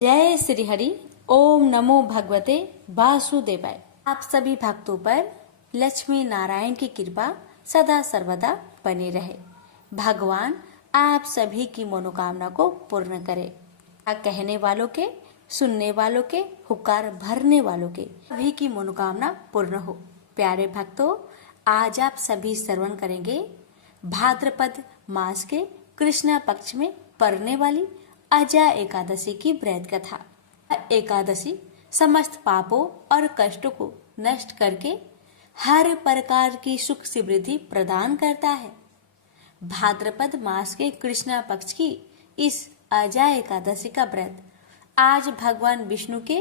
जय श्री हरि। ओम नमो भगवते वासुदेवाय। आप सभी भक्तों पर लक्ष्मी नारायण की कृपा सदा सर्वदा बनी रहे। भगवान आप सभी की मनोकामना को पूर्ण करे। कहने वालों के, सुनने वालों के, हुक्कार भरने वालों के सभी की मनोकामना पूर्ण हो। प्यारे भक्तों, आज आप सभी श्रवण करेंगे भाद्रपद मास के कृष्ण पक्ष में पड़ने वाली अजा एकादशी की व्रत कथा। एकादशी समस्त पापों और कष्टों को नष्ट करके हर प्रकार की सुख समृद्धि प्रदान करता है। भाद्रपद मास के कृष्ण पक्ष की इस अजा एकादशी का व्रत आज भगवान विष्णु के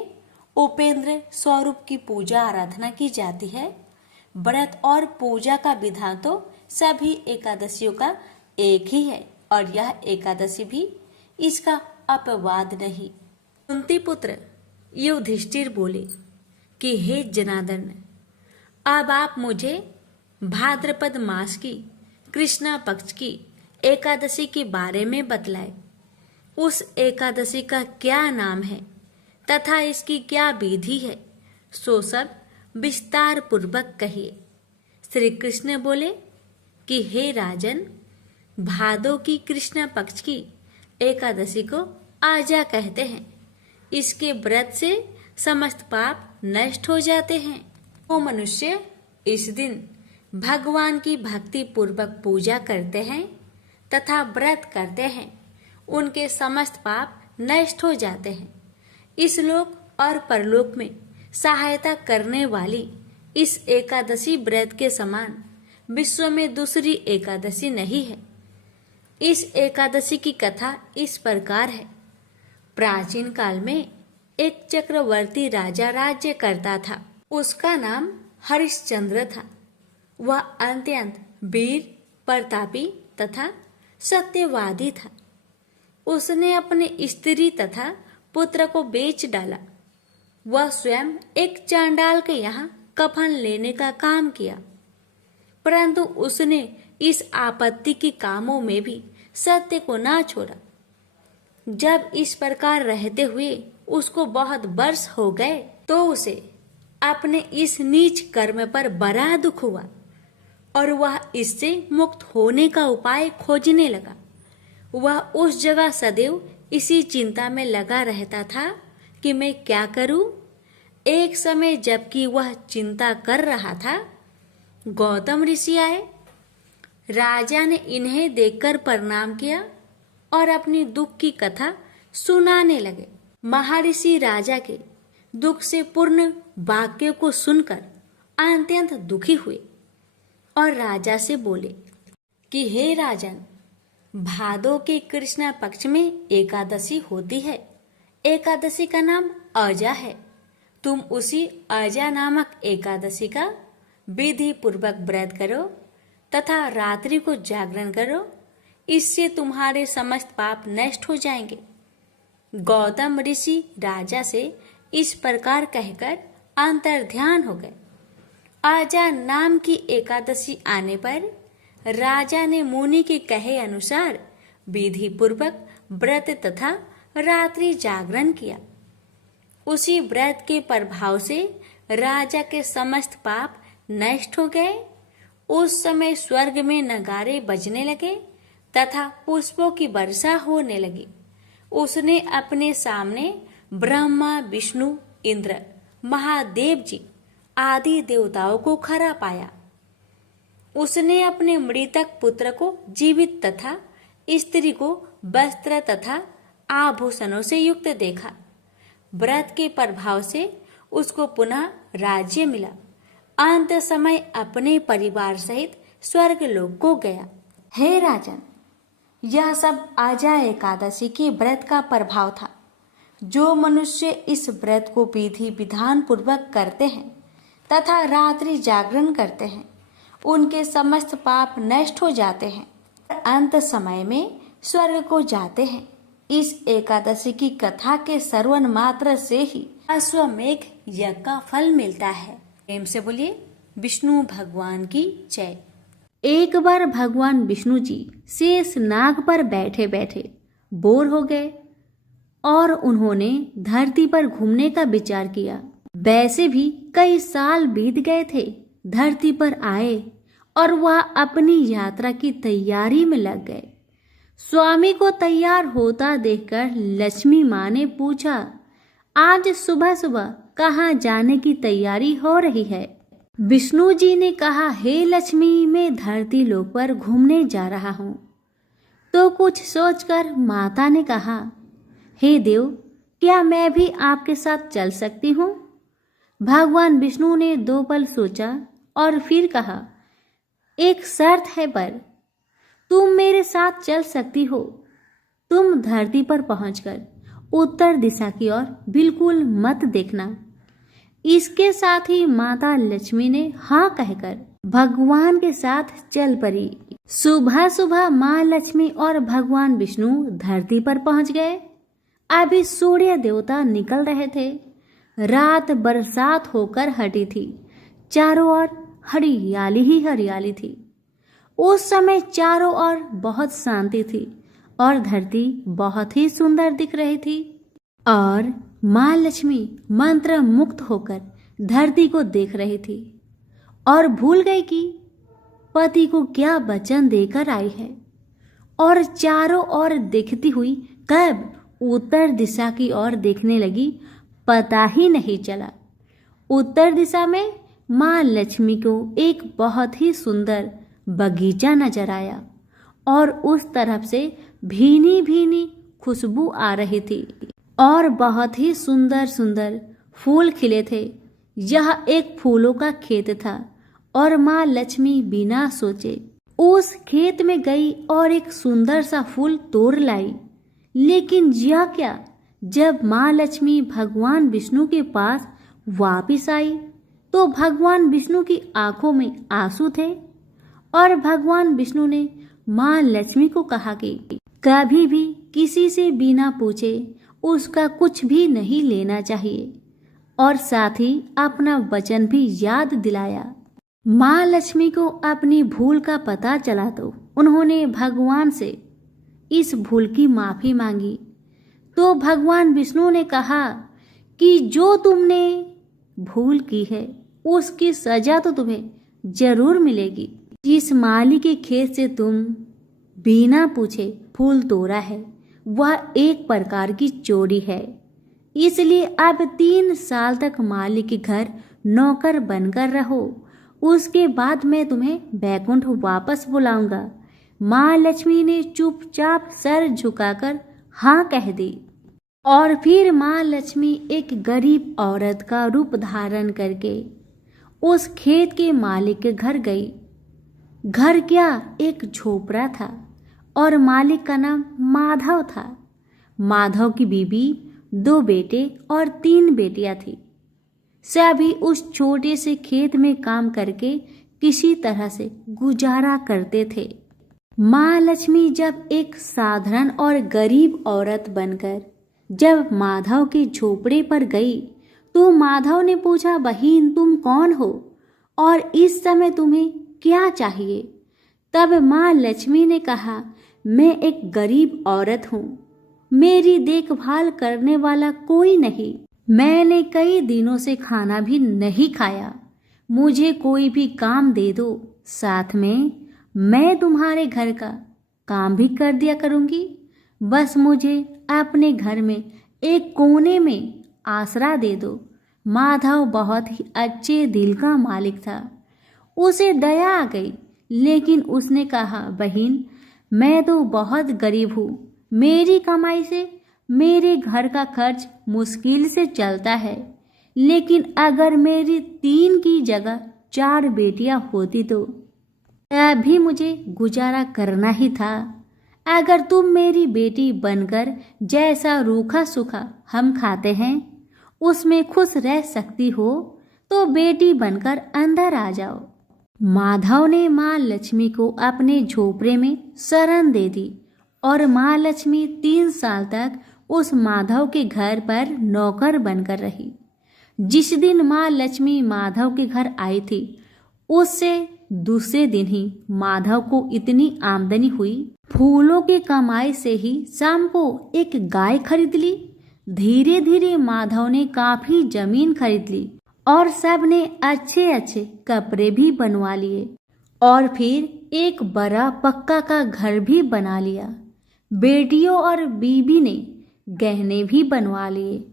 उपेंद्र स्वरूप की पूजा आराधना की जाती है। व्रत और पूजा का विधान तो सभी एकादशियों का एक ही है और यह एकादशी भी इसका अपवाद नहीं। कुंती पुत्र युधिष्ठिर बोले कि हे जनार्दन, अब आप मुझे भाद्रपद मास की कृष्ण पक्ष की एकादशी के बारे में बतलाए। उस एकादशी का क्या नाम है तथा इसकी क्या विधि है, सो सब विस्तार पूर्वक कहिए। श्री कृष्ण बोले कि हे राजन, भादो की कृष्ण पक्ष की एकादशी को आजा कहते हैं। इसके व्रत से समस्त पाप नष्ट हो जाते हैं। वो मनुष्य इस दिन भगवान की भक्ति पूर्वक पूजा करते हैं तथा व्रत करते हैं, उनके समस्त पाप नष्ट हो जाते हैं। इस लोक और परलोक में सहायता करने वाली इस एकादशी व्रत के समान विश्व में दूसरी एकादशी नहीं है। इस एकादशी की कथा इस प्रकार है। प्राचीन काल में एक चक्रवर्ती राजा राज्य करता था। उसका नाम हरिश्चंद्र था। वह अत्यंत वीर, प्रतापी तथा सत्यवादी था। उसने अपने स्त्री तथा पुत्र को बेच डाला। वह स्वयं एक चांडाल के यहाँ कफन लेने का काम किया, परंतु उसने इस आपत्ति के कामों में भी सत्य को ना छोड़ा। जब इस प्रकार रहते हुए उसको बहुत वर्ष हो गए तो उसे अपने इस नीच कर्म पर बड़ा दुख हुआ और वह इससे मुक्त होने का उपाय खोजने लगा। वह उस जगह सदैव इसी चिंता में लगा रहता था कि मैं क्या करूं। एक समय जबकि वह चिंता कर रहा था, गौतम ऋषि आए। राजा ने इन्हें देखकर प्रणाम किया और अपनी दुख की कथा सुनाने लगे। महर्षि राजा के दुख से पूर्ण वाक्य को सुनकर अत्यंत दुखी हुए और राजा से बोले कि हे राजन, भादो के कृष्ण पक्ष में एकादशी होती है। एकादशी का नाम अजा है। तुम उसी अजा नामक एकादशी का विधि पूर्वक व्रत करो तथा रात्रि को जागरण करो। इससे तुम्हारे समस्त पाप नष्ट हो जाएंगे। गौतम ऋषि राजा से इस प्रकार कहकर अंतर्ध्यान हो गए। आजा नाम की एकादशी आने पर राजा ने मुनि के कहे अनुसार विधि पूर्वक व्रत तथा रात्रि जागरण किया। उसी व्रत के प्रभाव से राजा के समस्त पाप नष्ट हो गए। उस समय स्वर्ग में नगारे बजने लगे तथा पुष्पों की वर्षा होने लगी। उसने अपने सामने ब्रह्मा, विष्णु, इंद्र, महादेव जी आदि देवताओं को खड़ा पाया। उसने अपने मृतक पुत्र को जीवित तथा स्त्री को वस्त्र तथा आभूषणों से युक्त देखा। व्रत के प्रभाव से उसको पुनः राज्य मिला। अंत समय अपने परिवार सहित स्वर्ग लोक को गया। हे राजन, यह सब आजा एकादशी के व्रत का प्रभाव था। जो मनुष्य इस व्रत को विधि विधान पूर्वक करते हैं तथा रात्रि जागरण करते हैं, उनके समस्त पाप नष्ट हो जाते हैं। अंत समय में स्वर्ग को जाते हैं। इस एकादशी की कथा के श्रवण मात्र से ही अश्वमेघ यज्ञ का फल मिलता है। प्रेम से बोलिए विष्णु भगवान की जय। एक बार भगवान विष्णु जी शेष नाग पर बैठे बैठे बोर हो गए और उन्होंने धरती पर घूमने का विचार किया। वैसे भी कई साल बीत गए थे। धरती पर आए और वह अपनी यात्रा की तैयारी में लग गए। स्वामी को तैयार होता देखकर लक्ष्मी माँ ने पूछा, आज सुबह सुबह कहाँ जाने की तैयारी हो रही है? विष्णु जी ने कहा, हे लक्ष्मी, मैं धरती लोक पर घूमने जा रहा हूँ। तो कुछ सोचकर माता ने कहा, हे देव, क्या मैं भी आपके साथ चल सकती हूँ? भगवान विष्णु ने 2 पल सोचा और फिर कहा, एक शर्त है, पर तुम मेरे साथ चल सकती हो। तुम धरती पर पहुंचकर उत्तर दिशा की ओर बिल्कुल मत देखना। इसके साथ ही माता लक्ष्मी ने हाँ कहकर भगवान के साथ चल पड़ी। सुबह सुबह माँ लक्ष्मी और भगवान विष्णु धरती पर पहुंच गए। अभी सूर्य देवता निकल रहे थे। रात बरसात होकर हटी थी। चारों ओर हरियाली ही हरियाली थी। उस समय चारों ओर बहुत शांति थी और धरती बहुत ही सुंदर दिख रही थी। और माँ लक्ष्मी मंत्र मुक्त होकर धरती को देख रही थी और भूल गई कि पति को क्या वचन देकर आई है, और चारों ओर देखती हुई कब उत्तर दिशा की ओर देखने लगी, पता ही नहीं चला। उत्तर दिशा में माँ लक्ष्मी को एक बहुत ही सुंदर बगीचा नजर आया और उस तरफ से भीनी भीनी खुशबू आ रही थी और बहुत ही सुंदर सुंदर फूल खिले थे। यह एक फूलों का खेत था और माँ लक्ष्मी बिना सोचे उस खेत में गई और एक सुंदर सा फूल तोड़ लाई। लेकिन यह क्या, जब माँ लक्ष्मी भगवान विष्णु के पास वापिस आई तो भगवान विष्णु की आंखों में आंसू थे और भगवान विष्णु ने माँ लक्ष्मी को कहा कि कभी भी किसी से बिना पूछे उसका कुछ भी नहीं लेना चाहिए, और साथ ही अपना वचन भी याद दिलाया। माँ लक्ष्मी को अपनी भूल का पता चला तो उन्होंने भगवान से इस भूल की माफी मांगी। तो भगवान विष्णु ने कहा कि जो तुमने भूल की है उसकी सजा तो तुम्हें जरूर मिलेगी। जिस माली के खेत से तुम बिना पूछे फूल तोड़ा है वह एक प्रकार की चोरी है। इसलिए अब 3 साल तक माली के घर नौकर बनकर रहो। उसके बाद मैं तुम्हें बैकुंठ वापस बुलाऊंगा। माँ लक्ष्मी ने चुपचाप सर झुकाकर हाँ कह दी और फिर माँ लक्ष्मी एक गरीब औरत का रूप धारण करके उस खेत के मालिक के घर गई। घर क्या, एक झोपड़ा था और मालिक का नाम माधव था। माधव की बीबी, 2 बेटे और 3 बेटियां थी। सभी उस छोटे से खेत में काम करके किसी तरह से गुजारा करते थे। माँ लक्ष्मी जब एक साधारण और गरीब औरत बनकर जब माधव के झोपड़े पर गई तो माधव ने पूछा, बहन तुम कौन हो और इस समय तुम्हें क्या चाहिए? तब माँ लक्ष्मी ने कहा, मैं एक गरीब औरत हूँ, मेरी देखभाल करने वाला कोई नहीं। मैंने कई दिनों से खाना भी नहीं खाया। मुझे कोई भी काम दे दो, साथ में मैं तुम्हारे घर का काम भी कर दिया करूँगी। बस मुझे अपने घर में एक कोने में आसरा दे दो। माधव बहुत ही अच्छे दिल का मालिक था। उसे दया आ गई, लेकिन उसने कहा, बहन मैं तो बहुत गरीब हूँ। मेरी कमाई से मेरे घर का खर्च मुश्किल से चलता है, लेकिन अगर मेरी 3 की जगह 4 बेटियां होती तो अभी मुझे गुजारा करना ही था। अगर तुम मेरी बेटी बनकर जैसा रूखा सूखा हम खाते हैं उसमें खुश रह सकती हो तो बेटी बनकर अंदर आ जाओ। माधव ने माँ लक्ष्मी को अपने झोपड़े में शरण दे दी और माँ लक्ष्मी 3 साल तक उस माधव के घर पर नौकर बनकर रही। जिस दिन माँ लक्ष्मी माधव के घर आई थी उससे दूसरे दिन ही माधव को इतनी आमदनी हुई, फूलों की कमाई से ही शाम को एक गाय खरीद ली धीरे धीरे माधव ने काफी जमीन खरीद ली और सब ने अच्छे अच्छे कपड़े भी बनवा लिए और फिर एक बड़ा पक्का का घर भी बना लिया। बेटियों और बीबी ने गहने भी बनवा लिए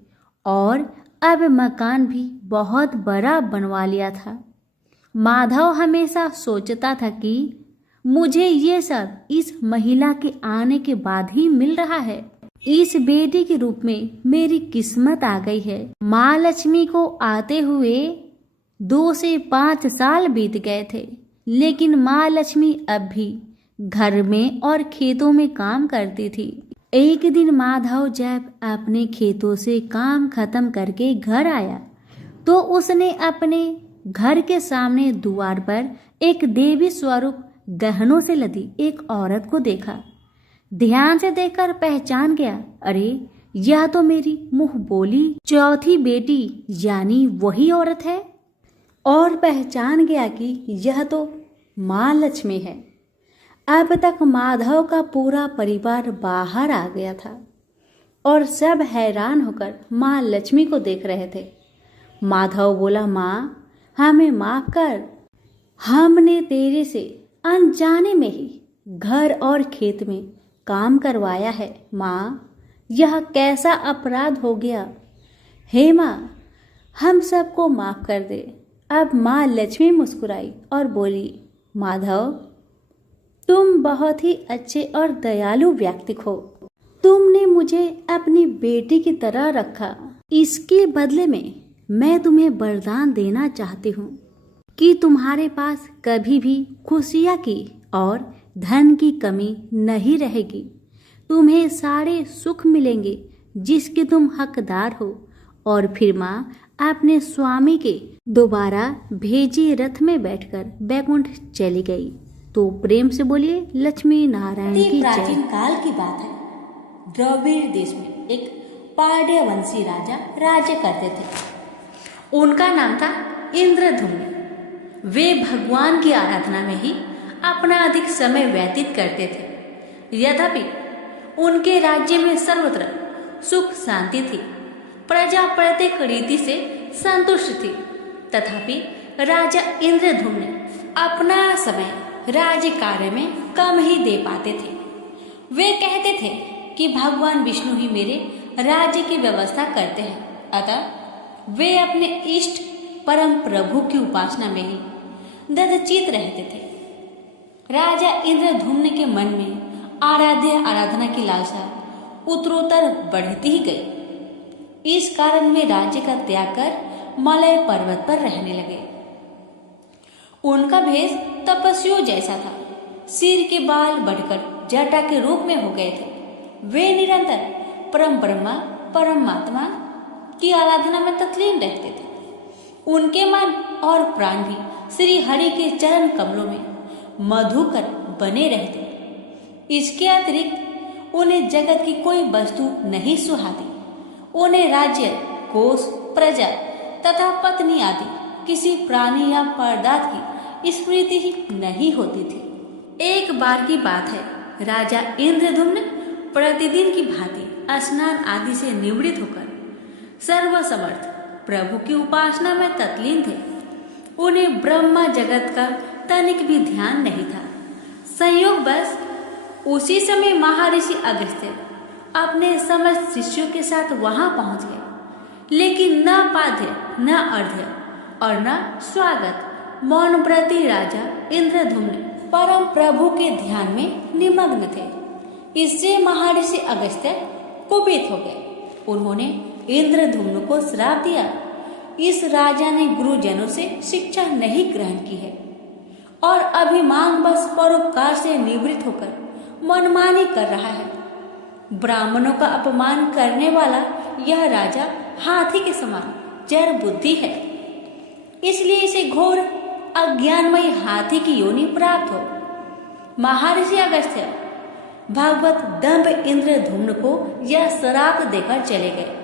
और अब मकान भी बहुत बड़ा बनवा लिया था। माधव हमेशा सोचता था कि मुझे ये सब इस महिला के आने के बाद ही मिल रहा है। इस बेटी के रूप में मेरी किस्मत आ गई है। माँ लक्ष्मी को आते हुए 2 से 5 साल बीत गए थे, लेकिन माँ लक्ष्मी अब भी घर में और खेतों में काम करती थी। एक दिन माधव जब अपने खेतों से काम खत्म करके घर आया तो उसने अपने घर के सामने द्वार पर एक देवी स्वरूप गहनों से लदी एक औरत को देखा। ध्यान से देखकर पहचान गया, अरे यह तो मेरी मुंह बोली चौथी बेटी यानी वही औरत है। और पहचान गया कि यह तो माँ लक्ष्मी है। अब तक माधव का पूरा परिवार बाहर आ गया था और सब हैरान होकर माँ लक्ष्मी को देख रहे थे। माधव बोला, माँ हमें माफ कर, हमने तेरे से अनजाने में ही घर और खेत में काम करवाया है। माँ यह कैसा अपराध हो गया। हे माँ हम सबको माफ कर दे। अब माँ लक्ष्मी मुस्कुराई और बोली, माधव तुम बहुत ही अच्छे और दयालु व्यक्ति हो। तुमने मुझे अपनी बेटी की तरह रखा। इसके बदले में मैं तुम्हें वरदान देना चाहती हूँ कि तुम्हारे पास कभी भी खुशियाँ की और धन की कमी नहीं रहेगी। तुम्हें सारे सुख मिलेंगे जिसके तुम हकदार हो। और फिर माँ अपने स्वामी के दोबारा भेजे रथ में बैठकर बैकुंठ चली गई। तो प्रेम से बोलिए लक्ष्मी नारायण की जय। प्राचीन काल की बात है। द्रविड़ देश में एक पांड्यवंशी राजा राज्य करते थे। उनका नाम था इंद्रधुम्न। वे भगवान की आराधना में ही अपना अधिक समय व्यतीत करते थे। यद्यपि उनके राज्य में सर्वत्र सुख शांति थी, प्रजा प्रत्येक रीति से संतुष्ट थी, तथापि राजा इंद्रधुम्न अपना समय राज्य कार्य में कम ही दे पाते थे। वे कहते थे कि भगवान विष्णु ही मेरे राज्य की व्यवस्था करते हैं, अतः वे अपने इष्ट परम प्रभु की उपासना में ही दधचित रहते थे। राजा इंद्रधुम्न के मन में आराध्य आराधना की लालसा उत्तरोत्तर बढ़ती ही गई। इस कारण वे राज्य का त्याग कर मलय पर्वत पर रहने लगे। उनका भेष तपस्वियों जैसा था। सिर के बाल बढ़कर जटा के रूप में हो गए थे। वे निरंतर परम ब्रह्मा परमात्मा की आराधना में तत्लीन रहते थे। उनके मन और प्राण भी श्री हरि के चरण कमलों में मधुकर बने रहते। इसके अतिरिक्त उन्हें जगत की कोई वस्तु नहीं सुहाती। उन्हें राज्य, कोष, प्रजा तथा पत्नी आदि किसी प्राणी या पदार्थ की स्मृति ही नहीं होती थी। एक बार की बात है, राजा इंद्रधुम्न प्रतिदिन की भांति स्नान आदि से निवृत्त होकर सर्वसमर्थ प्रभु की उपासना में तत्लीन थे। उन्हें ब्रह्मा जगत का तनिक भी ध्यान नहीं था। संयोग बस उसी समय महर्षि अगस्त्य अपने समस्त शिष्यों के साथ वहां पहुंच गए, लेकिन न पाद्य न अर्घ्य और न स्वागत। मौन व्रती राजा इंद्रधुम्न परम प्रभु के ध्यान में निमग्न थे। इससे महर्षि अगस्त्य कुपित हो गए। उन्होंने इंद्रधुम्न को श्राप दिया, इस राजा ने गुरुजनों से शिक्षा नहीं ग्रहण की है और अभिमान बस परोपकार से निवृत्त होकर मनमानी कर रहा है। ब्राह्मणों का अपमान करने वाला यह राजा हाथी के समान जड़ बुद्धि है, इसलिए इसे घोर अज्ञानमयी हाथी की योनि प्राप्त हो। महर्षि अगस्त्य भगवत दंभ इंद्रधुम्न को यह श्राप देकर चले गए।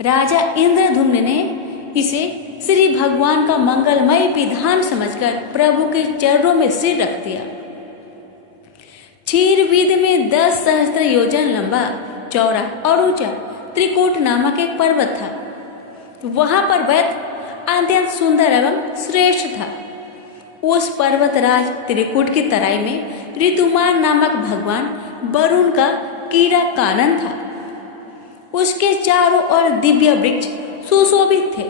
राजा इंद्रधुम्न ने इसे श्री भगवान का मंगलमय विधान समझकर प्रभु के चरणों में सिर रख दिया। क्षीर विद में 10 सहस्त्र योजन लंबा, चौड़ा और ऊंचा त्रिकूट नामक एक पर्वत था। वहां पर वैद्य अत्यंत सुंदर एवं श्रेष्ठ था। उस पर्वतराज त्रिकूट की तराई में ऋतुमान नामक भगवान वरुण का कीड़ा कानन था। उसके चारों ओर दिव्य वृक्ष सुशोभित थे।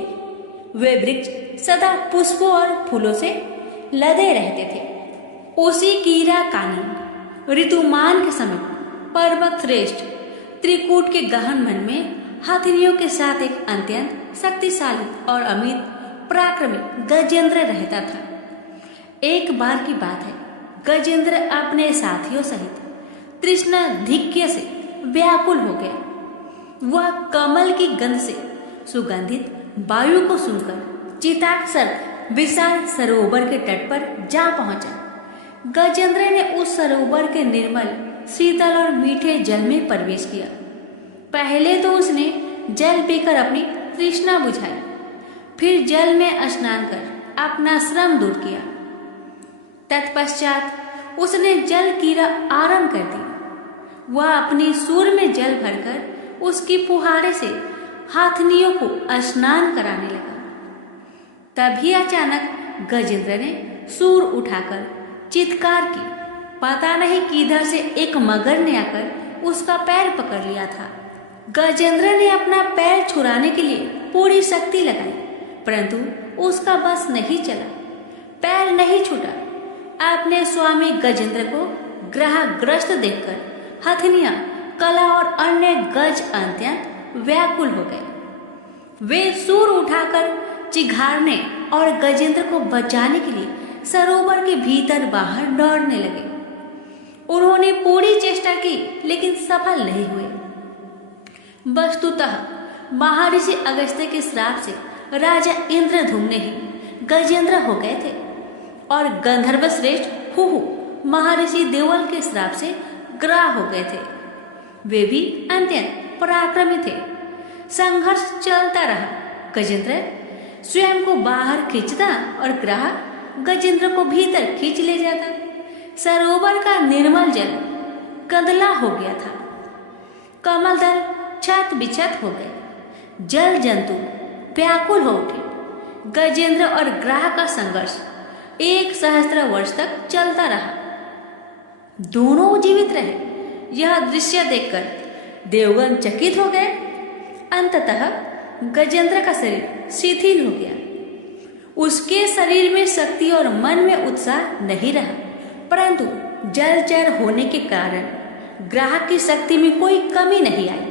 वे वृक्ष सदा पुष्पों और फूलों से लदे रहते थे। उसी कीड़ा कानन ऋतुमान के समीप पर्वत श्रेष्ठ त्रिकूट के गहन वन में हथनियों के साथ एक अत्यंत शक्तिशाली और अमित पराक्रमी गजेंद्र रहता था। एक बार की बात है, गजेंद्र अपने साथियों सहित तृष्णाधिक्य से व्याकुल हो गया। वह कमल की गंध से सुगंधित वायु को सुनकर चिताक्षर विशाल सरोवर के तट पर जा पहुंचा। गजेंद्र ने उस सरोवर के निर्मल शीतल और मीठे जल में प्रवेश किया। पहले तो उसने जल पीकर अपनी तृष्णा बुझाई, फिर जल में स्नान कर अपना श्रम दूर किया। तत्पश्चात उसने जल क्रीड़ा आरंभ कर दी। वह अपनी सूर में जल भरकर उसकी फुहारे से हाथनियों को स्नान कराने लगा। तभी अचानक गजेंद्र ने सूर उठाकर चित्कार की। पता नहीं किधर से एक मगर ने आकर उसका पैर पकड़ लिया था। गजेंद्र ने अपना पैर छुड़ाने के लिए पूरी शक्ति लगाई, परंतु उसका बस नहीं चला, पैर नहीं छूटा। अपने स्वामी गजेंद्र को ग्रहग्रस्त देखकर हथनियां, कला और अन्य गज अत्यंत व्याकुल हो गए। वे सूर उठाकर चिघाड़ने और गजेंद्र को बचाने के लिए सरोवर के भीतर बाहर दौड़ने लगे। उन्होंने पूरी चेष्टा की, लेकिन सफल नहीं हुए। वस्तुतः महर्षि अगस्त्य के श्राप से राजा इंद्रधुम्न ही गजेंद्र हो गए थे और गंधर्व श्रेष्ठ हुहु महर्षि देवल के श्राप से ग्रह हो गए थे। वे भी अत्यंत पराक्रमी थे। संघर्ष चलता रहा। गजेंद्र स्वयं को बाहर खींचता और ग्रह गजेंद्र को भीतर खींच ले जाता। सरोवर का निर्मल जल कंदला हो गया था। कमल दल छत बिछत हो गए। जल जंतु व्याकुल हो उठे। गजेंद्र और ग्रह का संघर्ष 1 सहस्त्र वर्ष तक चलता रहा। दोनों जीवित रहे। यह दृश्य देखकर देवगण चकित हो गए। अंततः गजेंद्र का शरीर शिथिल हो गया। उसके शरीर में शक्ति और मन में उत्साह नहीं रहा, परंतु जलचर होने के कारण ग्राहक की शक्ति में कोई कमी नहीं आई।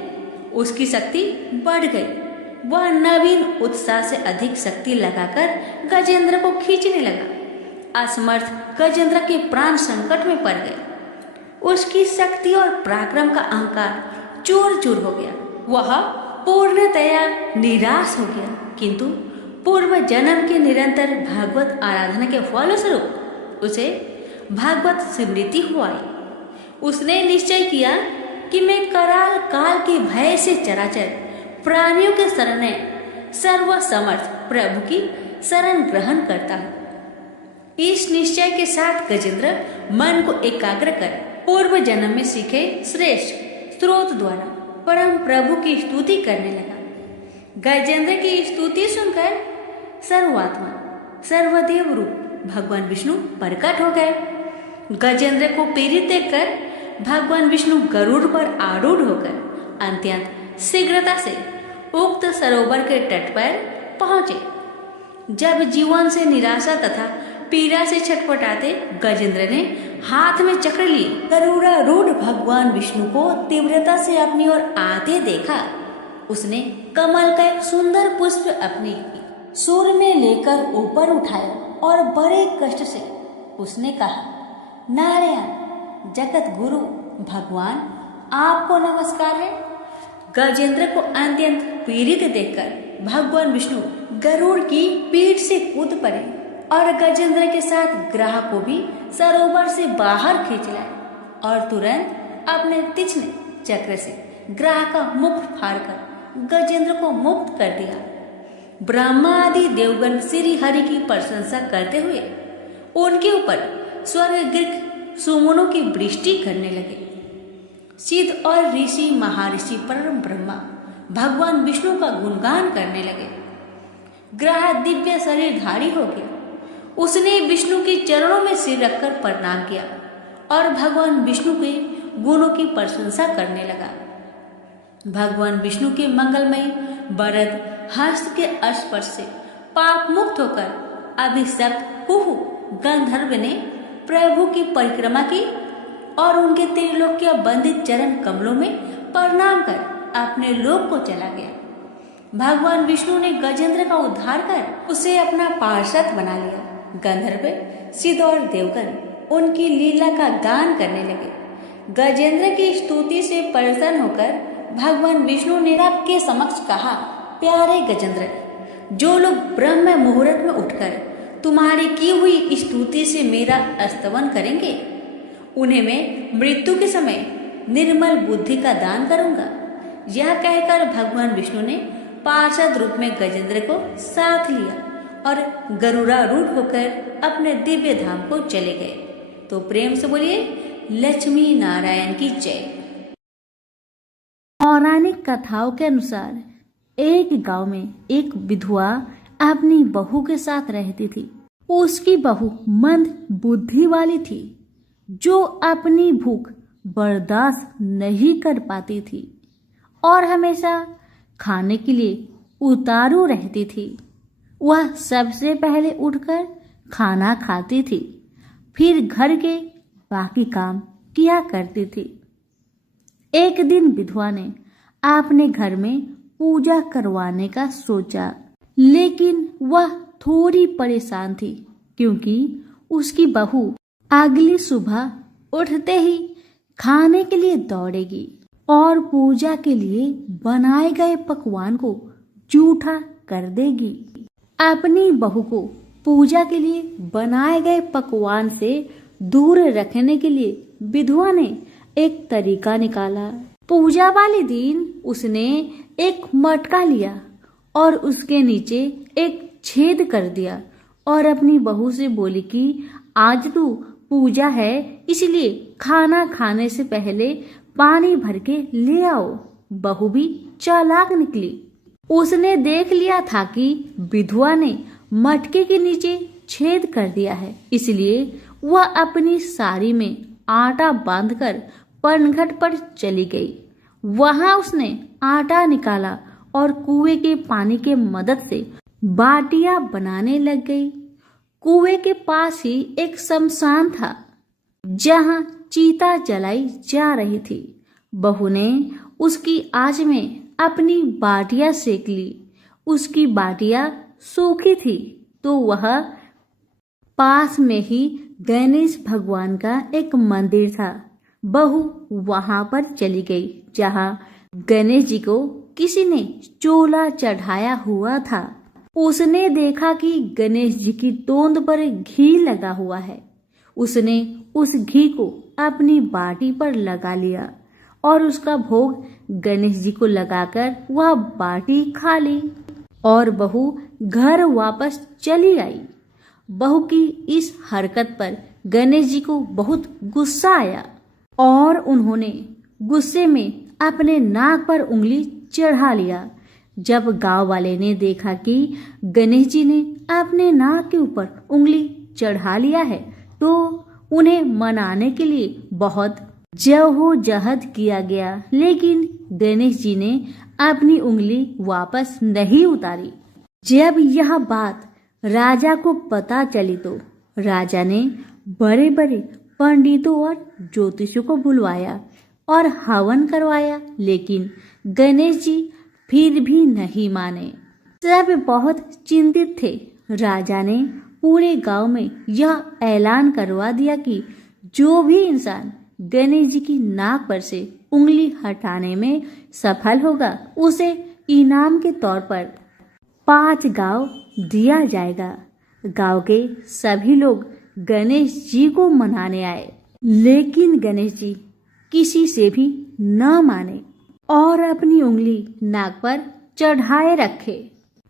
उसकी शक्ति बढ़ गई। वह नवीन उत्साह से अधिक शक्ति लगाकर गजेंद्र को खींचने लगा। असमर्थ गजेंद्र के प्राण संकट में पड़ गए। उसकी शक्ति और पराक्रम का अहंकार चूर चूर हो गया। वह पूर्णतया निराश हो गया, किंतु पूर्व जन्म के निरंतर भागवत आराधना के फलस्वरूप उसे भागवत स्मृति हो आई। उसने निश्चय किया कि मैं कराल काल के भय से चराचर प्राणियों के शरण सर्वसमर्थ प्रभु की शरण ग्रहण करता हूँ। इस निश्चय के साथ गजेंद्र मन को एकाग्र कर पूर्व जन्म में सीखे श्रेष्ठ स्रोत द्वारा परम प्रभु की स्तुति करने लगा। गजेंद्र की स्तुति सुनकर सर्वात्मा सर्वदेव रूप भगवान विष्णु प्रकट हो गए। गजेंद्र को पीड़ित देखकर भगवान विष्णु गरुड़ पर आरूढ़ होकर अत्यंत शीघ्रता से उक्त सरोवर के तट पर पहुंचे। जब जीवन से निराशा तथा पीड़ा से छटपटाते गजेंद्र ने हाथ में चक्र लिए गरुड़ारूढ़ भगवान विष्णु को तीव्रता से अपनी ओर आते देखा। उसने कमल का एक सुंदर पुष्प अपनी सूर में लेकर ऊपर उठाया और बड़े कष्ट से उसने कहा, नारायण जगत गुरु भगवान, आपको नमस्कार है। गजेंद्र को अत्यंत पीड़ित देखकर भगवान विष्णु गरुड़ की पीठ से कूद पड़े और गजेंद्र के साथ ग्रह को भी सरोवर से बाहर खींच लाए और तुरंत अपने तीक्ष्ण चक्र से ग्रह का मुख फाड़कर गजेंद्र को मुक्त कर दिया। ब्रह्मा आदि देवगण श्री हरि की प्रशंसा करते हुए उनके ऊपर स्वर्ग सुमनों की वृष्टि करने लगे। सिद्ध और ऋषि महर्षि परम ब्रह्मा भगवान विष्णु का गुणगान करने लगे। ग्रह दिव्य शरीरधारी हो गया। उसने विष्णु के चरणों में सिर रखकर प्रणाम किया और भगवान विष्णु के गुणों की प्रशंसा करने लगा। भगवान विष्णु के मंगलमय वरद हस्त के स्पर्श से पाप मुक्त होकर अभिशप्त हुहु गंधर्व ने प्रभु की परिक्रमा की और उनके त्रिलोक्य बंदित चरण कमलों में प्रणाम कर अपने लोक को चला गया। भगवान विष्णु ने गजेंद्र का उद्धार कर उसे अपना पार्षद बना लिया। गंधर्व सिद्ध और देवगण उनकी लीला का गान करने लगे। गजेंद्र की स्तुति से प्रसन्न होकर भगवान विष्णु ने सबके समक्ष कहा, प्यारे गजेंद्र, जो लोग ब्रह्म मुहूर्त में उठकर तुम्हारी की हुई स्तुति से मेरा स्तवन करेंगे, उन्हें मैं मृत्यु के समय निर्मल बुद्धि का दान करूंगा। यह कहकर भगवान विष्णु ने पार्षद रूप में गजेंद्र को साथ लिया और गरुड़ारूढ़ होकर अपने दिव्य धाम को चले गए। तो प्रेम से बोलिए लक्ष्मी नारायण की जय। पौराणिक कथाओं के अनुसार एक गांव में एक विधवा अपनी बहू के साथ रहती थी। उसकी बहू मंद बुद्धि वाली थी, जो अपनी भूख बर्दाश्त नहीं कर पाती थी और हमेशा खाने के लिए उतारू रहती थी। वह सबसे पहले उठकर खाना खाती थी, फिर घर के बाकी काम किया करती थी। एक दिन विधवा ने अपने घर में पूजा करवाने का सोचा, लेकिन वह थोड़ी परेशान थी क्योंकि उसकी बहू अगली सुबह उठते ही खाने के लिए दौड़ेगी और पूजा के लिए बनाए गए पकवान को जूठा कर देगी। अपनी बहू को पूजा के लिए बनाए गए पकवान से दूर रखने के लिए विधवा ने एक तरीका निकाला। पूजा वाले दिन उसने एक मटका लिया और उसके नीचे एक छेद कर दिया और अपनी बहू से बोली कि आज तो पूजा है, इसलिए खाना खाने से पहले पानी भर के ले आओ। बहू भी चालाक निकली। उसने देख लिया था कि विधवा ने मटके के नीचे छेद कर दिया है, इसलिए वह अपनी साड़ी में आटा बांधकर पनघट पर चली गई। वहां उसने आटा निकाला और कुएं के पानी के मदद से बाटियां बनाने लग गई। कुएं के पास ही एक शमशान था जहां चिता जलाई जा रही थी। बहू ने उसकी आंच में अपनी बाटियां सेक ली। उसकी बाटियां सूखी थी तो वह पास में ही गणेश भगवान का एक मंदिर था। बहू वहां पर चली गई जहां गणेश जी को किसी ने चोला चढ़ाया हुआ था। उसने देखा कि गणेश जी की तोंद पर घी लगा हुआ है। उसने उस घी को अपनी बाटी पर लगा लिया और उसका भोग गणेश जी को लगाकर वह बाटी खा ली और बहू घर वापस चली आई। बहू की इस हरकत पर गणेश जी को बहुत गुस्सा आया और उन्होंने गुस्से में अपने नाक पर उंगली चढ़ा लिया। जब गांव वाले ने देखा कि गणेश जी ने अपने नाक के ऊपर उंगली चढ़ा लिया है, तो उन्हें मनाने के लिए बहुत जद्दोजहद किया गया, लेकिन गणेश जी ने अपनी उंगली वापस नहीं उतारी। जब यह बात राजा को पता चली तो राजा ने बड़े बड़े पंडितों और ज्योतिषियों को बुलवाया और हवन करवाया, लेकिन गणेश जी फिर भी नहीं माने। सब बहुत चिंतित थे। राजा ने पूरे गांव में यह ऐलान करवा दिया कि जो भी इंसान गणेश जी की नाक पर से उंगली हटाने में सफल होगा, उसे इनाम के तौर पर 5 गांव दिया जाएगा। गांव के सभी लोग गणेश जी को मनाने आए, लेकिन गणेश जी किसी से भी न माने और अपनी उंगली नाक पर चढ़ाए रखे।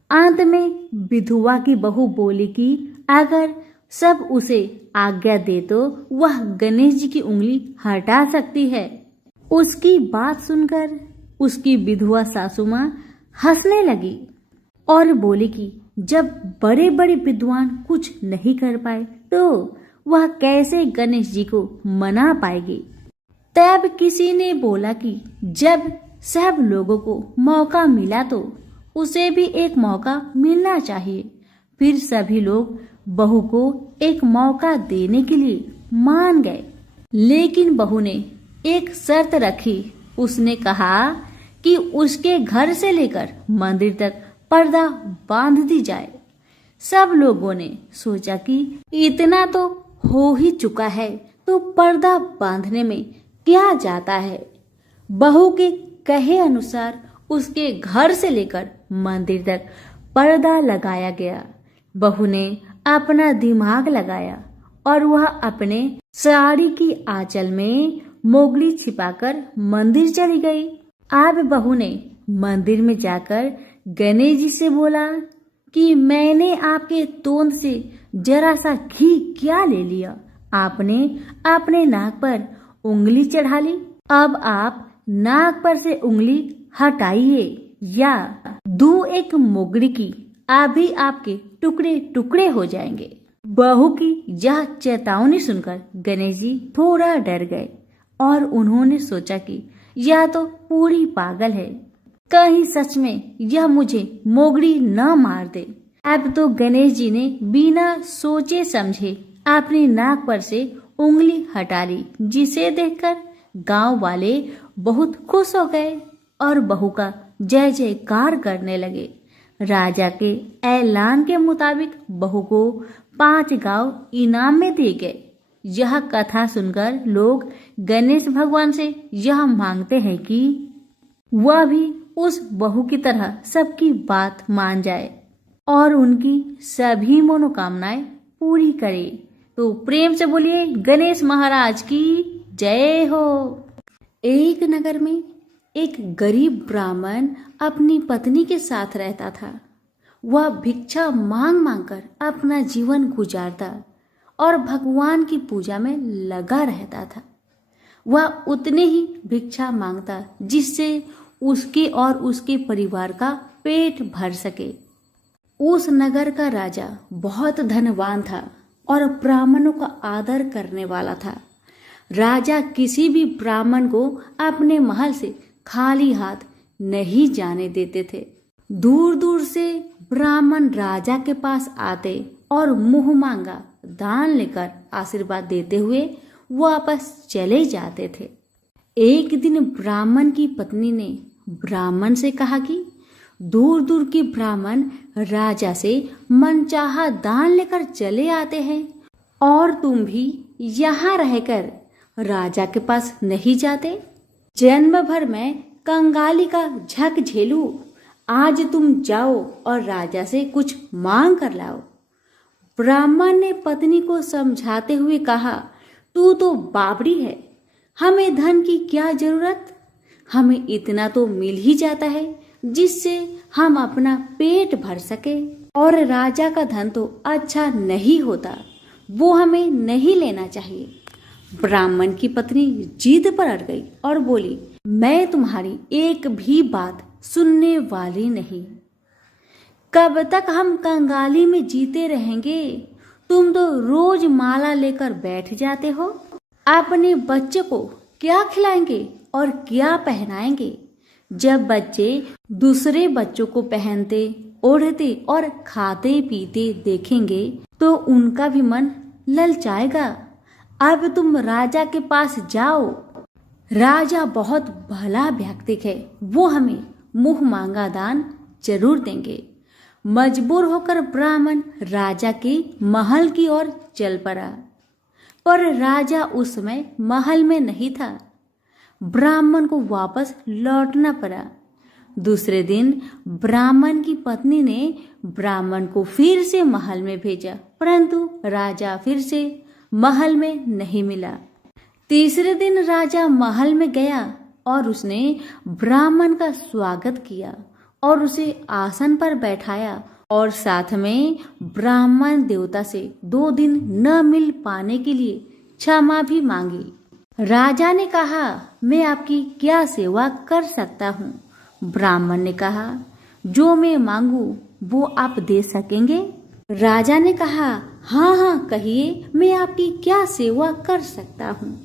अंत में विधवा की बहू बोली कि अगर सब उसे आज्ञा दे तो वह गणेश जी की उंगली हटा सकती है। उसकी बात सुनकर उसकी विधवा सासू माँ हंसने लगी और बोली कि जब बड़े बड़े विद्वान कुछ नहीं कर पाए तो वह कैसे गणेश जी को मना पाएगी। तब किसी ने बोला कि जब सब लोगों को मौका मिला तो उसे भी एक मौका मिलना चाहिए। फिर सभी लोग बहू को एक मौका देने के लिए मान गए, लेकिन बहू ने एक शर्त रखी। उसने कहा कि उसके घर से लेकर मंदिर तक पर्दा बांध दी जाए। सब लोगों ने सोचा कि इतना तो हो ही चुका है तो पर्दा बांधने में क्या जाता है। बहू के कहे अनुसार उसके घर से लेकर मंदिर तक पर्दा लगाया गया। बहू ने अपना दिमाग लगाया और वह अपने साड़ी की आंचल में मोगली छिपाकर मंदिर चली गई। अब बहू ने मंदिर में जाकर गणेश जी से बोला कि मैंने आपके तोंद से जरा सा घी क्या ले लिया, आपने अपने नाक पर उंगली चढ़ा ली। अब आप नाक पर से उंगली हटाइए या दूं एक मोगरी की, अभी आपके टुकड़े टुकड़े हो जाएंगे। बहू की यह चेतावनी सुनकर गणेश जी थोड़ा डर गए और उन्होंने सोचा कि यह तो पूरी पागल है, कहीं सच में यह मुझे मोगरी न मार दे। अब तो गणेश जी ने बिना सोचे समझे अपनी नाक पर से उंगली हटा ली, जिसे देखकर गांव वाले बहुत खुश हो गए और बहू का जय जयकार करने लगे। राजा के ऐलान के मुताबिक बहू को 5 गांव इनाम में दिए गए। यह कथा सुनकर लोग गणेश भगवान से यह मांगते हैं कि वह भी उस बहू की तरह सबकी बात मान जाए और उनकी सभी मनोकामनाएं पूरी करे। तो प्रेम से बोलिए गणेश महाराज की जय हो। एक नगर में एक गरीब ब्राह्मण अपनी पत्नी के साथ रहता था। वह भिक्षा मांग मांग कर अपना जीवन गुजारता और भगवान की पूजा में लगा रहता था। वह उतने ही भिक्षा मांगता जिससे उसके और उसके परिवार का पेट भर सके। उस नगर का राजा बहुत धनवान था और ब्राह्मणों का आदर करने वाला था। राजा किसी भी ब्राह्मण को अपने महल से खाली हाथ नहीं जाने देते थे। दूर दूर से ब्राह्मण राजा के पास आते और मुंह मांगा दान लेकर आशीर्वाद देते हुए वापस चले जाते थे। एक दिन ब्राह्मण की पत्नी ने ब्राह्मण से कहा कि दूर दूर के ब्राह्मण राजा से मनचाहा दान लेकर चले आते हैं और तुम भी यहाँ रहकर राजा के पास नहीं जाते। जन्म भर मैं कंगाली का झक झेलूं, आज तुम जाओ और राजा से कुछ मांग कर लाओ। ब्राह्मण ने पत्नी को समझाते हुए कहा, तू तो बावड़ी है, हमें धन की क्या जरूरत, हमें इतना तो मिल ही जाता है जिससे हम अपना पेट भर सके, और राजा का धन तो अच्छा नहीं होता, वो हमें नहीं लेना चाहिए। ब्राह्मण की पत्नी जिद पर अड़ गई और बोली, मैं तुम्हारी एक भी बात सुनने वाली नहीं। कब तक हम कंगाली में जीते रहेंगे? तुम तो रोज माला लेकर बैठ जाते हो। अपने बच्चे को क्या खिलाएंगे और क्या पहनाएंगे? जब बच्चे दूसरे बच्चों को पहनते, ओढ़ते और खाते पीते देखेंगे तो उनका भी मन ललचाएगा। अब तुम राजा के पास जाओ, राजा बहुत भला व्यक्ति है, वो हमें मुंह मांगा दान जरूर देंगे। मजबूर होकर ब्राह्मण राजा के महल की ओर चल पड़ा, पर राजा उस समय महल में नहीं था। ब्राह्मण को वापस लौटना पड़ा। दूसरे दिन ब्राह्मण की पत्नी ने ब्राह्मण को फिर से महल में भेजा, परंतु राजा फिर से महल में नहीं मिला। तीसरे दिन राजा महल में गया और उसने ब्राह्मण का स्वागत किया और उसे आसन पर बैठाया और साथ में ब्राह्मण देवता से 2 दिन न मिल पाने के लिए क्षमा भी मांगी। राजा ने कहा, मैं आपकी क्या सेवा कर सकता हूँ? ब्राह्मण ने कहा, जो मैं मांगू वो आप दे सकेंगे? राजा ने कहा, हाँ हाँ कहिए, मैं आपकी क्या सेवा कर सकता हूँ?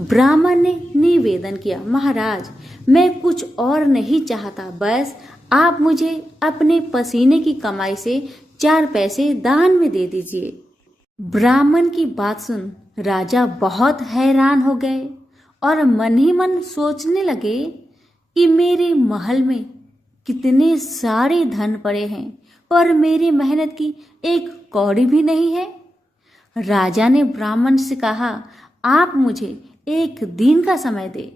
ब्राह्मण ने निवेदन किया, महाराज मैं कुछ और नहीं चाहता, बस आप मुझे अपने पसीने की कमाई से 4 पैसे दान में दे दीजिए। ब्राह्मण की बात सुन राजा बहुत हैरान हो गए और मन ही मन सोचने लगे कि मेरे महल में कितने सारे धन पड़े हैं पर मेरी मेहनत की एक कौड़ी भी नहीं है। राजा ने ब्राह्मण से कहा, आप मुझे 1 दिन का समय दे,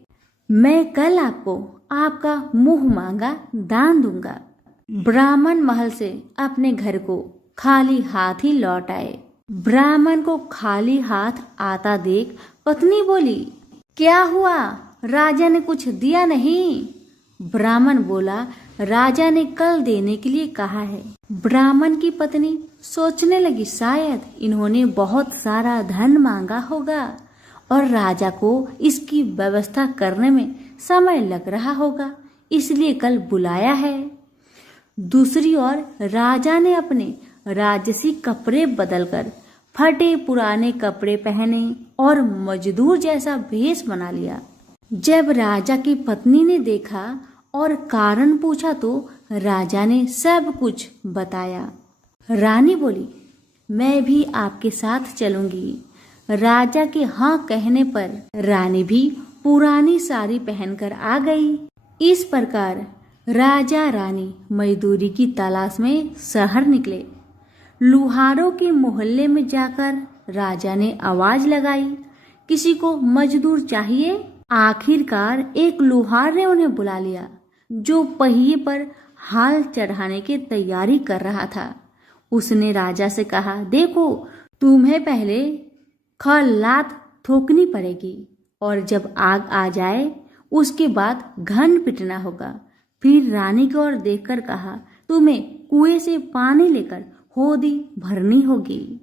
मैं कल आपको आपका मुंह मांगा दान दूंगा। ब्राह्मण महल से अपने घर को खाली हाथ ही लौट आए। ब्राह्मण को खाली हाथ आता देख पत्नी बोली, क्या हुआ, राजा ने कुछ दिया नहीं? ब्राह्मण बोला, राजा ने कल देने के लिए कहा है। ब्राह्मण की पत्नी सोचने लगी, शायद इन्होंने बहुत सारा धन मांगा होगा और राजा को इसकी व्यवस्था करने में समय लग रहा होगा, इसलिए कल बुलाया है। दूसरी ओर राजा ने अपने राजसी कपड़े बदलकर फटे पुराने कपड़े पहने और मजदूर जैसा भेष बना लिया। जब राजा की पत्नी ने देखा और कारण पूछा तो राजा ने सब कुछ बताया। रानी बोली, मैं भी आपके साथ चलूंगी। राजा के हाँ कहने पर रानी भी पुरानी साड़ी पहनकर आ गई। इस प्रकार राजा रानी मजदूरी की तलाश में शहर निकले। लुहारों के मोहल्ले में जाकर राजा ने आवाज लगाई, किसी को मजदूर चाहिए? आखिरकार एक लुहार ने उन्हें बुला लिया, जो पहिए पर हाल चढ़ाने की तैयारी कर रहा था। उसने राजा से कहा, देखो तुम्हें पहले खलात ठोकनी पड़ेगी और जब आग आ जाए उसके बाद घन पिटना होगा। फिर रानी की ओर देखकर कहा, तुम्हें कुएं से पानी लेकर होदी भरनी होगी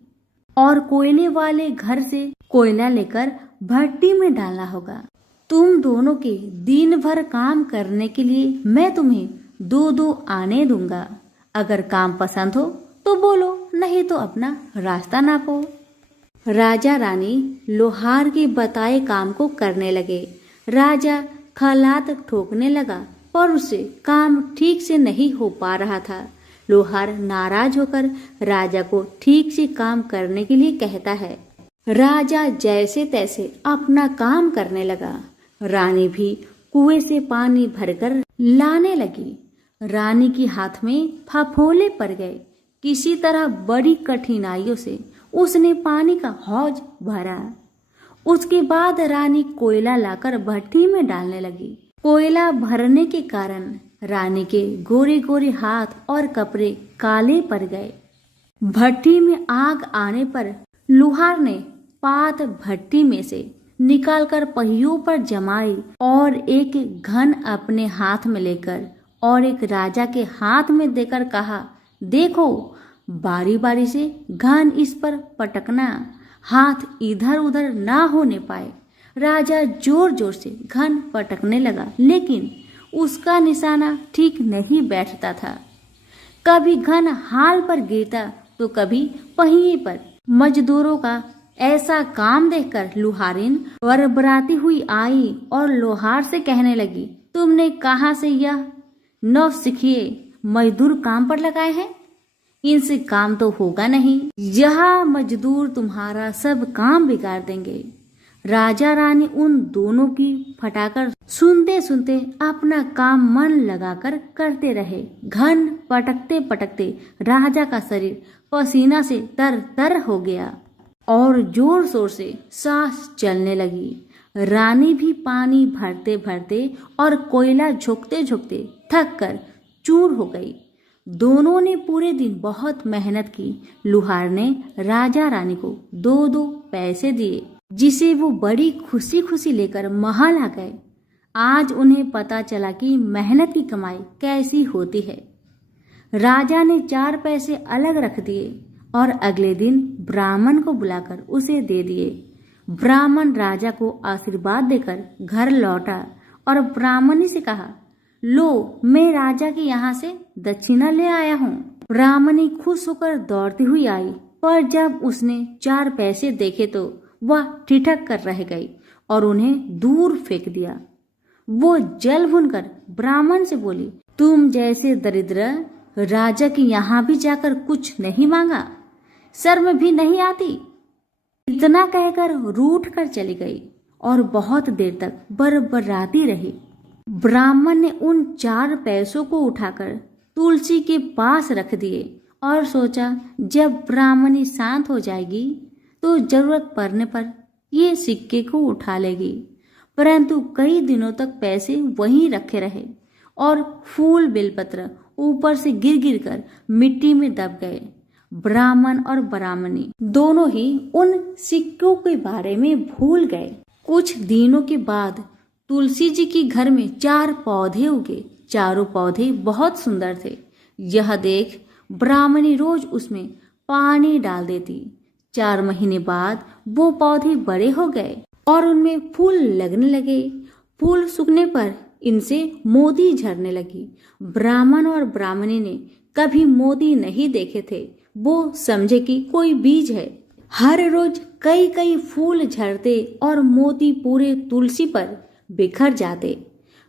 और कोयले वाले घर से कोयला लेकर भट्टी में डालना होगा। तुम दोनों के दिन भर काम करने के लिए मैं तुम्हें 2-2 आने दूंगा। अगर काम पसंद हो तो बोलो, नहीं तो अपना रास्ता नापो। राजा रानी लोहार के बताए काम को करने लगे। राजा खलात ठोकने लगा पर उसे काम ठीक से नहीं हो पा रहा था। लोहार नाराज होकर राजा को ठीक से काम करने के लिए कहता है। राजा जैसे तैसे अपना काम करने लगा। रानी भी कुएं से पानी भरकर लाने लगी। रानी के हाथ में फफोले पड़ गए। किसी तरह बड़ी कठिनाइयों से उसने पानी का हौज भरा। उसके बाद रानी कोयला लाकर भट्टी में डालने लगी। कोयला भरने के कारण रानी के गोरे गोरे हाथ और कपड़े काले पड़ गए। भट्टी में आग आने पर लुहार ने पात भट्टी में से निकालकर पहियों पर जमाई और एक घन अपने हाथ में लेकर और एक राजा के हाथ में देकर कहा, देखो बारी बारी से घन इस पर पटकना, हाथ इधर उधर ना होने पाए। राजा जोर जोर से घन पटकने लगा, लेकिन उसका निशाना ठीक नहीं बैठता था। कभी घन हाल पर गिरता तो कभी पहिए पर। मजदूरों का ऐसा काम देखकर लुहारिन बरबराती हुई आई और लोहार से कहने लगी, तुमने कहाँ से यह नौसिखिए मजदूर काम पर लगाए हैं? इनसे काम तो होगा नहीं। यह मजदूर तुम्हारा सब काम बिगाड़ देंगे। राजा रानी उन दोनों की फटाकर सुनते सुनते अपना काम मन लगाकर करते रहे। घन पटकते पटकते राजा का शरीर पसीना से तर तर हो गया और जोर शोर से सांस चलने लगी। रानी भी पानी भरते भरते और कोयला झोंकते झोंकते थक कर चूर हो गई। दोनों ने पूरे दिन बहुत मेहनत की। लुहार ने राजा रानी को 2-2 पैसे दिए, जिसे वो बड़ी खुशी खुशी लेकर महल आ गए। आज उन्हें पता चला कि मेहनत की कमाई कैसी होती है। राजा ने 4 पैसे अलग रख दिए और अगले दिन ब्राह्मण को बुलाकर उसे दे दिए। ब्राह्मण राजा को आशीर्वाद देकर घर लौटा और ब्राह्मणी से कहा, लो, मैं राजा के यहाँ से दक्षिणा ले आया हूँ। ब्राह्मणी खुश होकर दौड़ती हुई आई, पर जब उसने 4 पैसे देखे तो वह ठिठक कर रह गई और उन्हें दूर फेंक दिया। वो जल भूनकर ब्राह्मण से बोली, तुम जैसे दरिद्र राजा के यहाँ भी जाकर कुछ नहीं मांगा, शर्म भी नहीं आती। इतना कहकर रूठ कर चली गई और बहुत देर तक बरबराती रही। ब्राह्मण ने उन 4 पैसों को उठाकर तुलसी के पास रख दिए और सोचा, जब ब्राह्मणी शांत हो जाएगी तो जरूरत पड़ने पर ये सिक्के को उठा लेगी। परंतु कई दिनों तक पैसे वहीं रखे रहे और फूल बेलपत्र ऊपर से गिर गिर कर मिट्टी में दब गए। ब्राह्मण और ब्राह्मणी दोनों ही उन सिक्कों के बारे में भूल गए। कुछ दिनों के बाद तुलसी जी के घर में 4 पौधे उगे। चारों पौधे बहुत सुंदर थे। यह देख ब्राह्मणी रोज उसमें पानी डाल देती। 4 महीने बाद वो पौधे बड़े हो गए और उनमें फूल लगने लगे। फूल सूखने पर इनसे मोती झरने लगी। ब्राह्मण और ब्राह्मणी ने कभी मोती नहीं देखे थे। वो समझे कि कोई बीज है। हर रोज कई कई फूल झरते और मोती पूरे तुलसी पर बिखर जाते।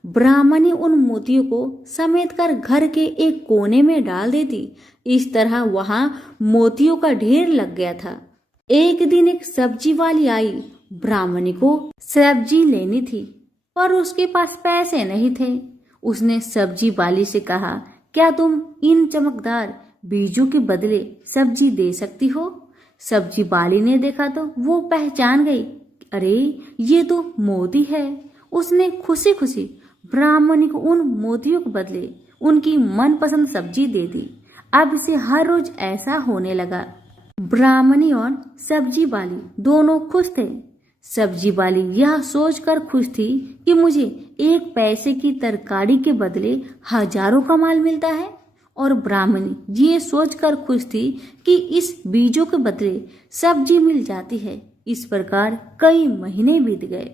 ब्राह्मणी उन मोतियों को समेट कर घर के एक कोने में डाल देती। इस तरह वहां मोतियों का ढेर लग गया था। एक दिन एक सब्जी वाली आई। ब्राह्मणी को सब्जी लेनी थी, पर उसके पास पैसे नहीं थे। उसने सब्जी वाली से कहा, क्या तुम इन चमकदार बीजों के बदले सब्जी दे सकती हो? सब्जी वाली ने देखा तो वो पहचान गई, अरे ये तो मोती है। उसने खुशी खुशी ब्राह्मणी को उन मोतियों के बदले उनकी मनपसंद सब्जी दे दी। अब से हर रोज ऐसा होने लगा। ब्राह्मणी और सब्जी वाली दोनों खुश थे। सब्जी वाली यह सोचकर खुश थी कि मुझे 1 पैसे की तरकारी के बदले हजारों का माल मिलता है, और ब्राह्मणी ये सोचकर खुश थी कि इस बीजों के बदले सब्जी मिल जाती है। इस प्रकार कई महीने बीत गए।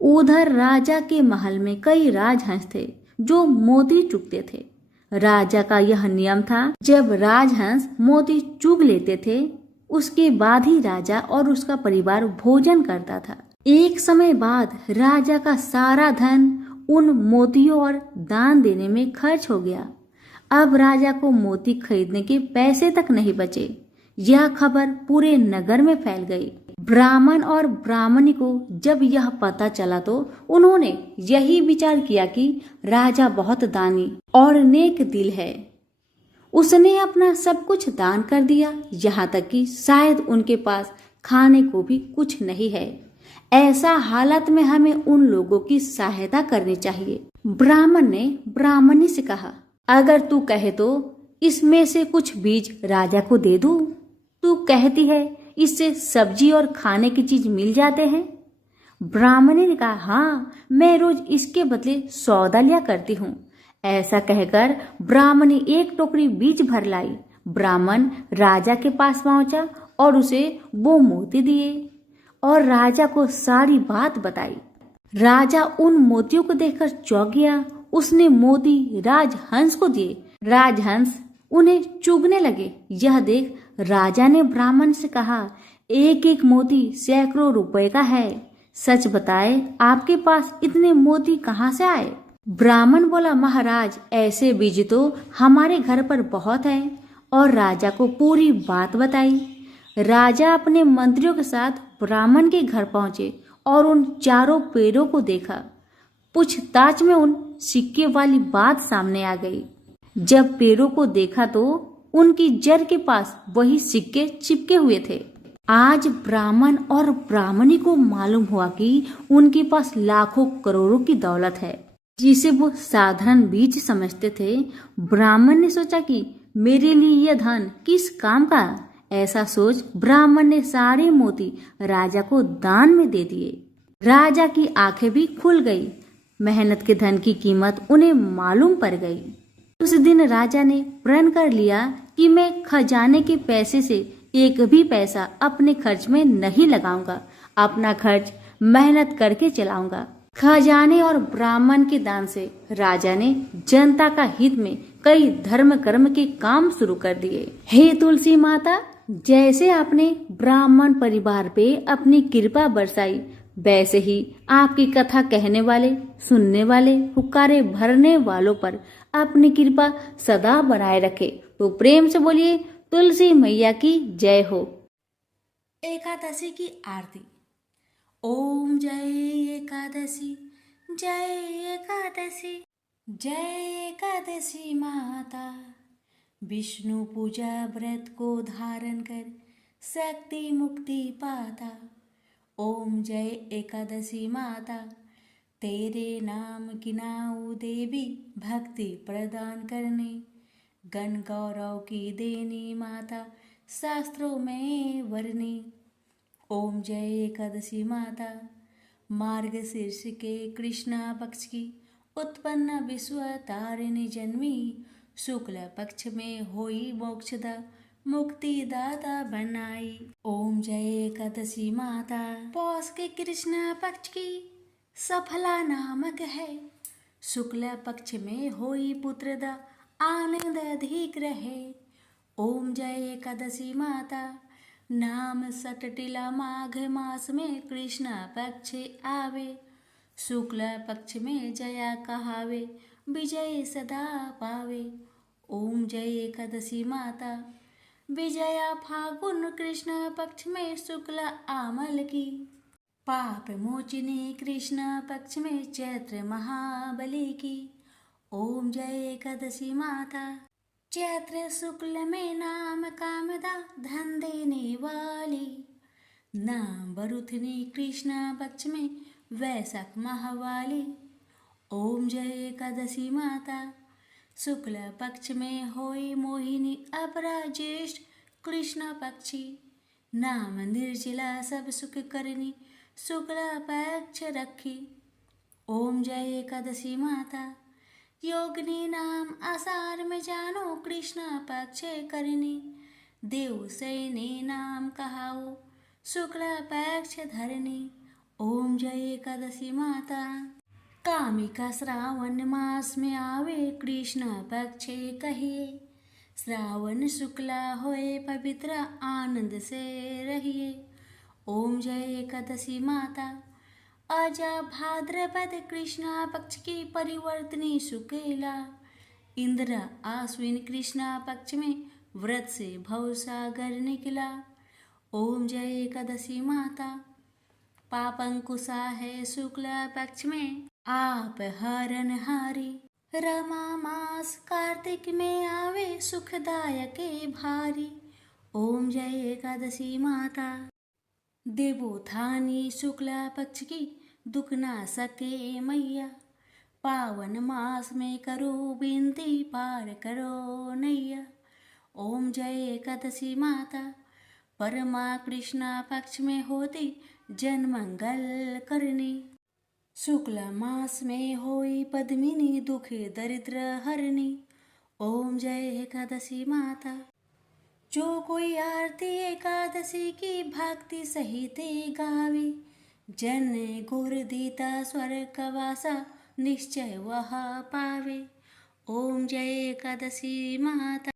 उधर राजा के महल में कई राजहंस थे जो मोती चुगते थे। राजा का यह नियम था, जब राजहंस मोती चुग लेते थे उसके बाद ही राजा और उसका परिवार भोजन करता था। एक समय बाद राजा का सारा धन उन मोतियों और दान देने में खर्च हो गया। अब राजा को मोती खरीदने के पैसे तक नहीं बचे। यह खबर पूरे नगर में फैल गई। ब्राह्मण और ब्राह्मणी को जब यह पता चला तो उन्होंने यही विचार किया कि राजा बहुत दानी और नेक दिल है। उसने अपना सब कुछ दान कर दिया, यहाँ तक कि शायद उनके पास खाने को भी कुछ नहीं है। ऐसा हालत में हमें उन लोगों की सहायता करनी चाहिए। ब्राह्मण ने ब्राह्मणी से कहा, अगर तू कहे तो इसमें से कुछ बीज राजा को दे दूं। तू कहती है इससे सब्जी और खाने की चीज मिल जाते हैं। ब्राह्मणी ने कहा, हाँ, मैं रोज इसके बदले सौदा लिया करती हूँ। ऐसा कहकर ब्राह्मणी 1 टोकरी बीज भर लाई। ब्राह्मण राजा के पास पहुंचा और उसे वो मोती दिए और राजा को सारी बात बताई। राजा उन मोतियों को देखकर चौंक गया। उसने मोती राजहंस को दिए। राजहंस उन्हें चुगने लगे। यह देख राजा ने ब्राह्मण से कहा, एक एक मोती सैकड़ों रुपए का है। सच बताए, आपके पास इतने मोती कहाँ से आए? ब्राह्मण बोला, महाराज, ऐसे बीज तो हमारे घर पर बहुत है। और राजा को पूरी बात बताई। राजा अपने मंत्रियों के साथ ब्राह्मण के घर पहुंचे और उन चारों पेड़ों को देखा। पूछताछ में उन सिक्के वाली बात सामने आ गई। जब पेड़ों को देखा तो उनकी जड़ के पास वही सिक्के चिपके हुए थे। आज ब्राह्मण और ब्राह्मणी को मालूम हुआ कि उनके पास लाखों करोड़ों की दौलत है, जिसे वो साधारण बीज समझते थे। ब्राह्मण ने सोचा कि मेरे लिए यह धन किस काम का। ऐसा सोच ब्राह्मण ने सारे मोती राजा को दान में दे दिए। राजा की आंखें भी खुल गई। मेहनत के धन की कीमत उन्हें मालूम पड़ गई। उस दिन राजा ने प्रण कर लिया कि मैं खजाने के पैसे से 1 भी पैसा अपने खर्च में नहीं लगाऊंगा। अपना खर्च मेहनत करके चलाऊंगा। खजाने और ब्राह्मण के दान से राजा ने जनता का हित में कई धर्म कर्म के काम शुरू कर दिए। हे तुलसी माता, जैसे आपने ब्राह्मण परिवार पे अपनी कृपा बरसाई, वैसे ही आपकी कथा कहने वाले, सुनने वाले, हुक्कारे भरने वालों पर अपनी कृपा सदा बनाए रखे। तो प्रेम से बोलिए तुलसी मैया की जय हो। एकादशी की आरती। ओम जय एकादशी, जय एकादशी, जय एकादशी माता। विष्णु पूजा व्रत को धारण कर शक्ति मुक्ति पाता। ओम जय एकादशी माता, तेरे नाम गिनाऊं देवी, भक्ति प्रदान करने। गण गौरव की देनी माता, शास्त्रों में वर्णी। ओम जय एकादशी माता, मार्गशीर्ष के कृष्णा पक्ष की उत्पन्न विश्व तारिणी जन्मी। शुक्ल पक्ष में होई मोक्षदा, मुक्ति दाता बनाई। ओम जय एकादशी माता, पौष के कृष्ण पक्ष की सफला नामक है। शुक्ल पक्ष में होई पुत्रदा, आनंद अधिक रहे। ओम जय एकादशी माता, नाम सटटिला माघ मास में कृष्ण पक्ष आवे। शुक्ल पक्ष में जया कहावे, विजय सदा पावे। ओम जय एकादशी माता, विजया फागुन कृष्ण पक्ष में शुक्ल आमल की। पाप मोचिनी कृष्ण पक्ष में चैत्र महाबली की। ओम जय एकादशी माता, चैत्र शुक्ल में नाम कामदा, धन देने वाली। नाम बरुथनी कृष्ण पक्ष में वैशाख माहवाली। ओम जय एकादशी माता, शुक्ल पक्ष में होई मोहिनी, अपरा ज्येष्ठ कृष्ण पक्षी। नाम निर्जला सब सुख करनी, शुक्ल पक्ष रखी। ओम जय एकादशी माता, योगिनी नाम आषाढ़ में जानो, कृष्ण पक्ष करनी। देव सैनी नाम कहाओ, शुक्ल पक्ष धरनी। ओम जय एकादशी माता, कामिका श्रावण मास में आवे, कृष्ण पक्ष कहिए। श्रावण शुक्ला होए पवित्र, आनंद से रहिए। ओम जय एकादशी माता, अजा भाद्रपद कृष्ण पक्ष की परिवर्तनी शुक्ला। इंद्र आश्विन कृष्ण पक्ष में व्रत से भवसागर निकला। ओम जय एकादशी माता, पापंकुशा है शुक्ल पक्ष में, आप हरण हारी। रमा मास कार्तिक में आवे, सुखदायक भारी। ओम जय एकादशी माता, देवोत्थानी शुक्ल पक्ष की, दुख ना सके मैया। पावन मास में करो विनती, पार करो नैया। ओम जय एकादशी माता, परमा कृष्ण पक्ष में होती, जन मंगल करनी। शुक्ल मास में होई पद्मिनी, दुख दरिद्र हरनी। ओम जय एकादशी माता, जो कोई आरती एकादशी की भक्ति सहित गावे। जन गुर दीता स्वर्ग वासा, निश्चय वह पावे। ओम जय एकादशी माता।